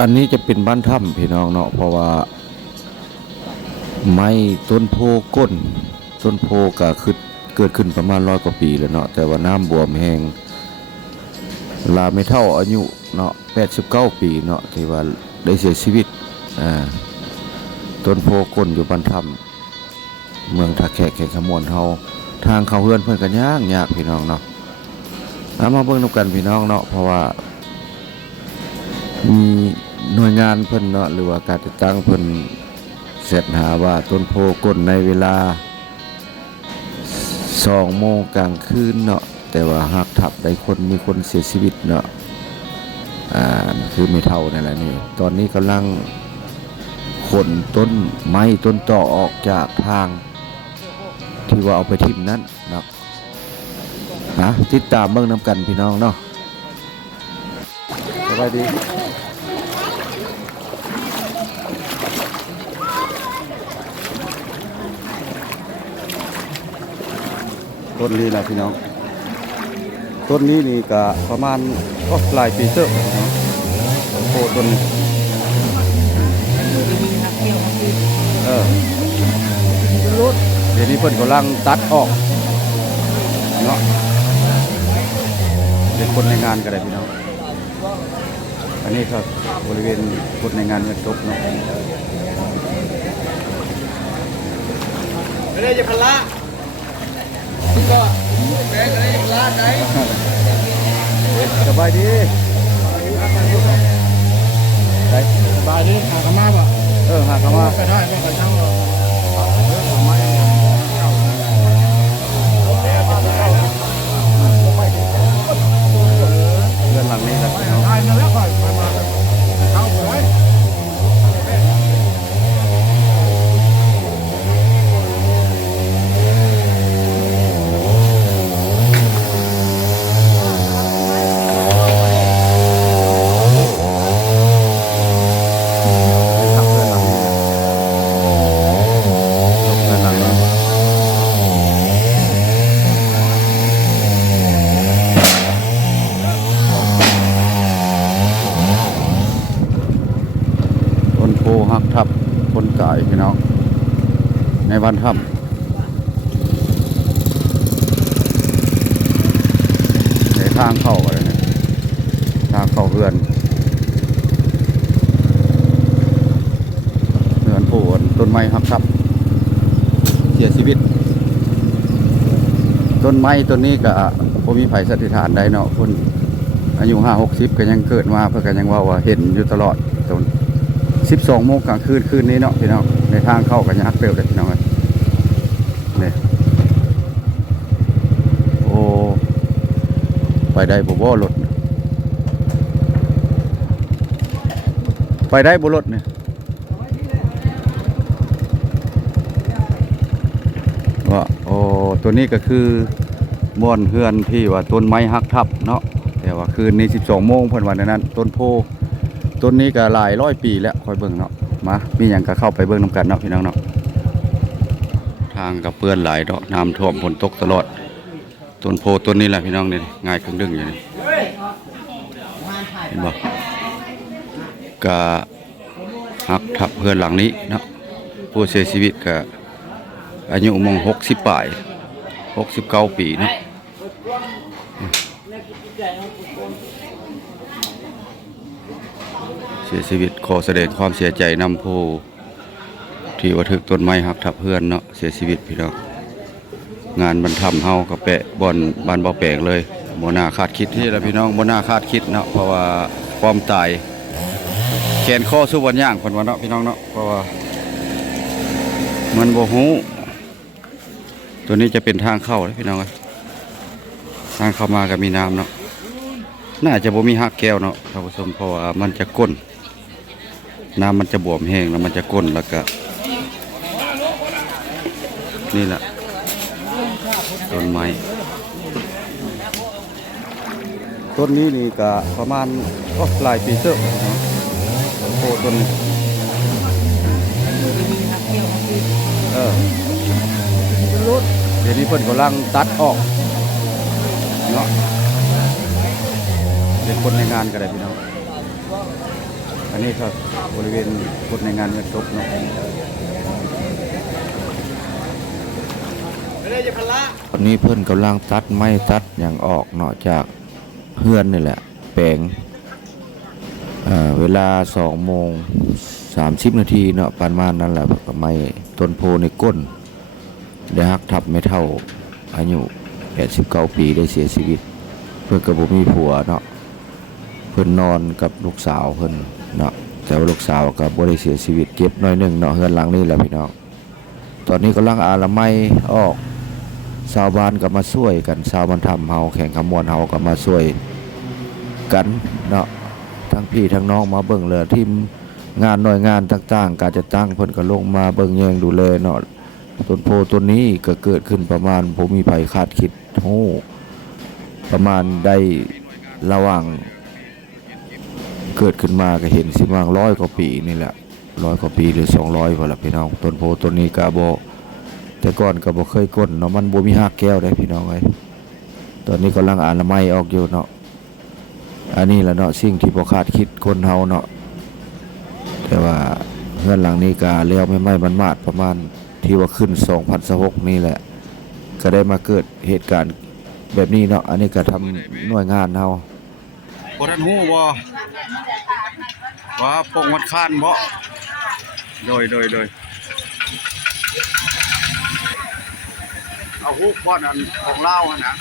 อันนี้จะเป็นบ้านถ้ำพี่น้องเนาะเพราะว่าไม้ต้นโพก้นต้นโพก็คือเกิดขึ้นประมาณ100 กว่าปีแล้วเนาะแต่ว่าน้ำบวมแห้งลาไม่เท่าอายุเนาะ89 ปีเนาะที่ว่าได้เสียชีวิตต้นโพก้นอยู่บ้านถ้ำเมืองท่าแขกแขกขมวนเฮาทางเขาเฮือนเพิ่นก็ยากพี่น้องเนาะเอามาเบิ่งนำกันพี่น้องเนาะเพราะว่ามีหน่วยงานเพิ่นเนาะหรือว่าการติดตั้งเพิ่นเสร็จหาว่าต้นโพก้นในเวลา2 โมงกลางคืนเนาะแต่ว่าหักทับได้คนมีคนเสียชีวิตเนาะคือไม่เท่านั่นแหละนี่ตอนนี้กำลังขนต้นไม้ต้นต่อออกจากทางที่ว่าเอาไปทิ่มนั้นเนาะติดตามเบิ่งนำกันพี่น้องเนาะสบายดีต้นนี้แหละพี่น้องต้นนี้นี่ก็ประมาณก็หลายปีเถอะพี่น้องโอ้ต้นนี้เดี๋ยวนี้เพิ่นกำลังตัดออกเนาะเป็นคนในงานก็ได้พี่น้องอันนี้ครับบริเวณคนในงานเงินตกเนาะไม่ได้จะพละก็แม่ก็ได้พละไหนสบายดีสบายดีหากมาป่ะหากมาก็ได้ไม่กระทั่งหรอกเรื่องหลังนี้แหละพี่น้องได้มาแล้วค่อยมาเข้าไปไว้หักทับคนตายพี่น้องในบ้านถ้ำในทางเข้าอะไรเนี่ยทางเข้าเรือนผู้ต้นไม้หักทับเสียชีวิตต้นไม้ต้นนี้ก็ผมมีไผ่สถิษฐานได้เนาะคนอายุ50-60ก็ยังเกิดมาเพื่อกันยังว่าเห็นอยู่ตลอดต้น12 โมงกลางคืนนี้เนาะพี่น้องในทางเข้ากันยากเปรี้ยวเลยพี่น้องเนี่ยโอ้ไปได้บ่รถไปได้บ่รถเนี่ยว่าโอ้ตัวนี้ก็คือม่วนเฮือนที่ว่าต้นไม้หักทับเนาะแต่ว่าคืนนี้12 โมงเพิ่นว่าในนั้นต้นโพต้นนี้ก็หลาย100 ปีแล้วคอยเบิ่งเนาะมามีอย่างก็เข้าไปเบิ่งน้ำกันเนาะพี่น้องเนาะทางกับเปื้อนหลายเนาะน้ำท่วมฝนตกตลอดต้นโพต้นนี้แหละพี่น้องนี่ง่ายครึ่งดึงอยู่นี่เห็นบ่ก็หักทับเพื่อนหลังนี้เนาะผู้เสียชีวิตก็อายุมง60 ปลาย69 ปีเนาะเสียชีวิตขอแสดงความเสียใจนำผู้ที่ว่าถึกต้นไม้หักทับเพื่อนเนาะเสียชีวิตพี่น้องงานบรรทำเฮากับแปะบอนบ้านบ่อแปลกเลยโมนาคาดคิดนี่แหละพี่น้องโมนาคาดคิดเนาะเพราะว่าความตายแขนข้อสู้วันย่างคนวันเนาะพี่น้องเนาะเพราะว่ามันบ่ฮู้ตัวนี้จะเป็นทางเข้าเลยพี่น้องทางเข้ามากับมีน้ำเนาะน่าจะบ่มีหักแก้วเนาะท่านผู้ชมเพราะว่ามันจะก้นน้ำมันจะบวมแห้งแล้วมันจะก้นแล้วก็นี่แหละต้นไม้ต้นนี้นี่ก็ประมาณก็หลายปีเถอะโอ้ต้นนี้เดี๋ยวนี้เพิ่นกำลังตัดออกเนาะเป็นคนในงานก็ได้พี่น้องอ อันนี้ก็บริเวณคนในงานเงินศพเนาะ ไม่ได้จะพละ ตอนนี้เพิ่นกำลังตัดไม้ตัดอย่างออกเนาะจากเฮือนนี่แหละแปลงเวลา2:30 นาทีเนาะประมาณนั้นแหละก็ไม้ต้นโพในก้นได้ฮักทับไม่เท่าอายุ89 ปีได้เสียชีวิตเพิ่นก็บ่มีผัวเนาะเพิ่นนอนกับลูกสาวเพิ่นเนาะแต่ว่าลูกสาวก็บ่ได้เสียชีวิตเจ็บน้อยหนึงเนาะเฮือนหลังนี้แหละพี่น้องตอนนี้กำลังอาละไม้ออกชาวบ้านก็มาช่วยกันชาวบ้านทำเฮาแข่งขมวนเฮาก็มาช่วยกันเนาะทั้งพี่ทั้งน้องมาเบิ่งเลยทีมงานหน่วยงานต่างๆการจะตั้งเพิ่นก็ลงมาเบิ่งแยงดูแลเนาะต้นโพต้นนี้ก็เกิดขึ้นประมาณผมมีภัยคาดคิดโอ้ประมาณได้ระหว่างเกิดขึ้นมาก็เห็นสิว่าง100 กว่าปีนี่แหละ100 กว่าปีหรือ200พอละพี่น้องต้นโพต้นนี้ก็บ่แต่ก่อนก็บ่เคยก้นเนาะมันบ่มีหากแก้วได้พี่น้องเอ้ยตอนนี้กำลังอ่านละไม้ออกอยู่เนาะอันนี้แหละเนาะสิ่งที่บ่คาดคิดคนเฮาเนาะแต่ว่าเฮือนหลังนี้ก็แล้วไม่ไหม้มันมาดประมาณที่ว่าขึ้น2026นี่แหละก็ได้มาเกิดเหตุการณ์แบบนี้เนาะอันนี้ก็ทำหน่วยงานเฮา บ่ทันฮู้บ่ว่าปงวัดคานบ่โดยเอาฮู้บ่อนอันของลาวหั่นนะ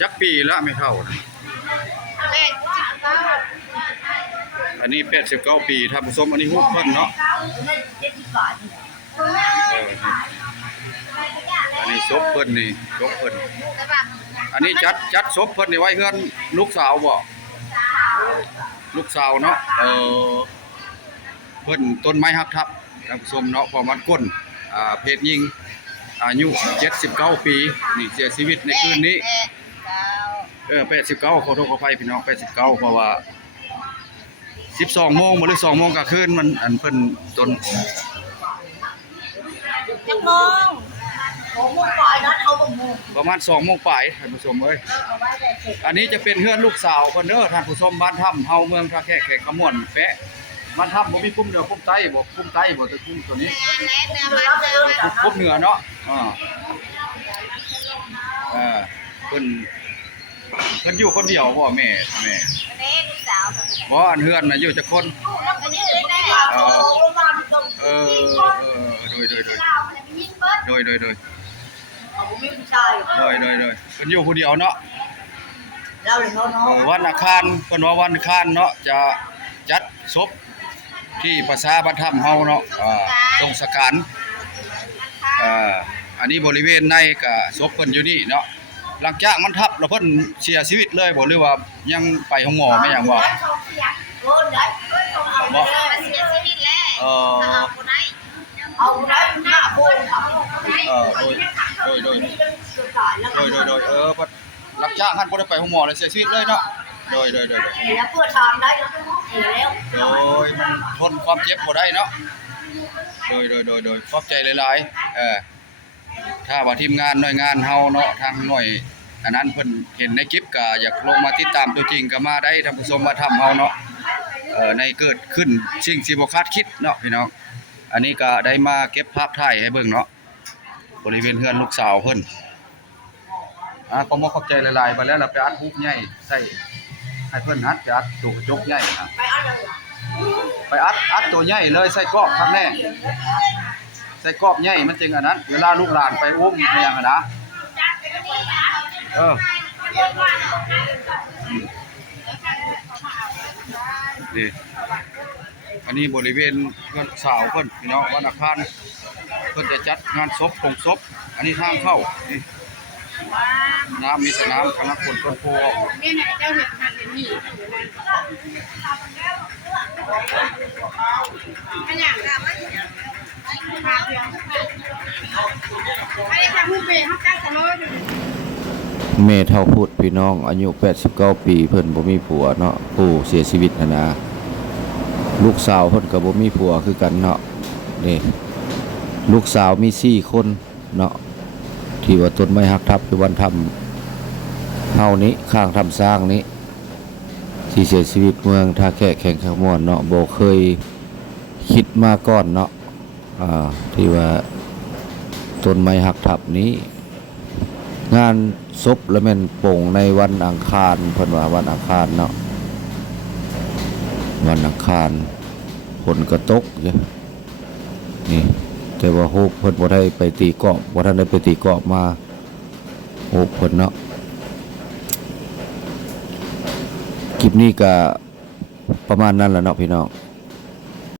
จักปีละไม่เท่านะอันนี้89 ปีท่านผู้ชมอันนี้ฮู้เพิ่นเนาะอันนี้ศพเพิ่นนี่ศพเพิ่นอันนี้จัดศพเพิ่นนี่ไว้เฮือนลูกสาวบ่ลูกสาวเนาะเพิ่นต้นไม้ฮักทับท่านผู้ชมเนาะพอมันก้นเพศหญิงอายุ79 ปีนี่เสียชีวิตในคืนนี้89ขอโทษขออภัยพี่น้อง89เพราะว่า12 โมงบ่หรือ2 โมงกลางคืนมันอันเพิ่นต้นจักโมง6 โมงปลายนัดเอา6 โมงประมาณ2 โมงปลายท่านผู้ชมเอ้ยอันนี้จะเป็นเฮือนลูกสาวเพิ่นเด้อท่านผู้ชมบ้านถ้ำเฮาเมืองท่าแขกแขกขมวนแปะบ้านถ้ำบ่มีคุ้มเหนือคุ้มใต้บ่คุ้มใต้บ่แต่คุ้มตัวนี้คุ้มเหนือเนาะเพิ่นอยู่คนเดียวบ่แม่ลูกสาว บ่อันเฮือนน่ะอยู่จักคนโดยผมมีผู้ชายเพิ่นอยู่ผู้เดียวเนาะแล้วเนาะวันอังคารเพิ่นว่าวันอังคารเนาะจะจัดศพที่ภาษาบ้านถ้ำเฮาเนาะตรงสการอันนี้บริเวณในก็ศพเพิ่นอยู่นี่เนาะหลังจากมันทับแล้วเพิ่นเสียชีวิตเลยบ่หรือว่ายังไปโรงหมอไม่หยังบ่บ่เสียชีวิตแล้วเอาได้หน้าโบนโดยหลังจากท่านบ่ได้ไปโรงหมอเลยเสียชีวิตเลยเนาะโดยแล้วเพื่อทานได้แล้วมันทนความเจ็บบ่ได้เนาะโดยขอบใจหลายๆถ้าว่าทีมงานหน่วยงานเฮาเนาะทางหน่วยอันนั้นเพิ่นเห็นในคลิปก็อยากลงมาติดตามตัวจริงก็มาได้ท่านผู้ชมมาทำเฮาเนาะในเกิดขึ้นสิ่งที่บ่คาดคิดเนาะพี่น้องอันนี้ก็ได้มาเก็บภาพถ่ายให้เบิ่งเนาะบริเวณเฮือนลูกสาวเพิ่นขอบใจหลายๆไปแล้วเราไปอัดรูปใหญ่ใส่ให้เพิ่นอัดจะอัดตัวกระจกใหญ่ครับไปอัดตัวใหญ่เลยใส่กรอบครับแน่ใส่กรอบใหญ่มันจึงอันนั้นเวลาลูกหลานไปอุ้มไปอย่างนั้นนะนี่อันนี้บริเวณเพื่อนสาวเพิ่นพี่น้องวันอังคารเพิ่นจะจัดงานศพของศพอันนี้ทางเข้านี่น้ำมีแต่น้ำกำลังต้นโพนี่ไหนเจ้าเห็ดหันเห็ดหมี่ขยันกันไหมแม่เฒ่าพูดพี่น้องอายุ89 ปีเพิ่นบ่มีผัวเนาะผู้เสียชีวิตนะลูกสาวเพิ่นก็บ่มีผัวคือกันเนาะนี่ ลูกสาวมี4คนเนาะที่ว่าต้นไม้หักทับอยู่วันทำเฮานี้ข้างทำสร้างนี้ที่เสียชีวิตเมืองท่าแขกแข่งขมวนเนาะบ่เคยคิดมาก่อนเนาะที่ว่าต้นไม้หักทับนี้งานศพและแม่นโป่งในวันอังคารเพิ่นว่าวันอังคารเนาะวันอังคารฝนก็ตกจ้ะนี่แต่ว่าโฮกเพิ่นบ่ได้ไปตีกอบบ่ทันได้ไปตีกอบมาโฮกเพิ่นเนาะคลิปนี้ก็ประมาณนั้นแหละเนาะพี่น้อง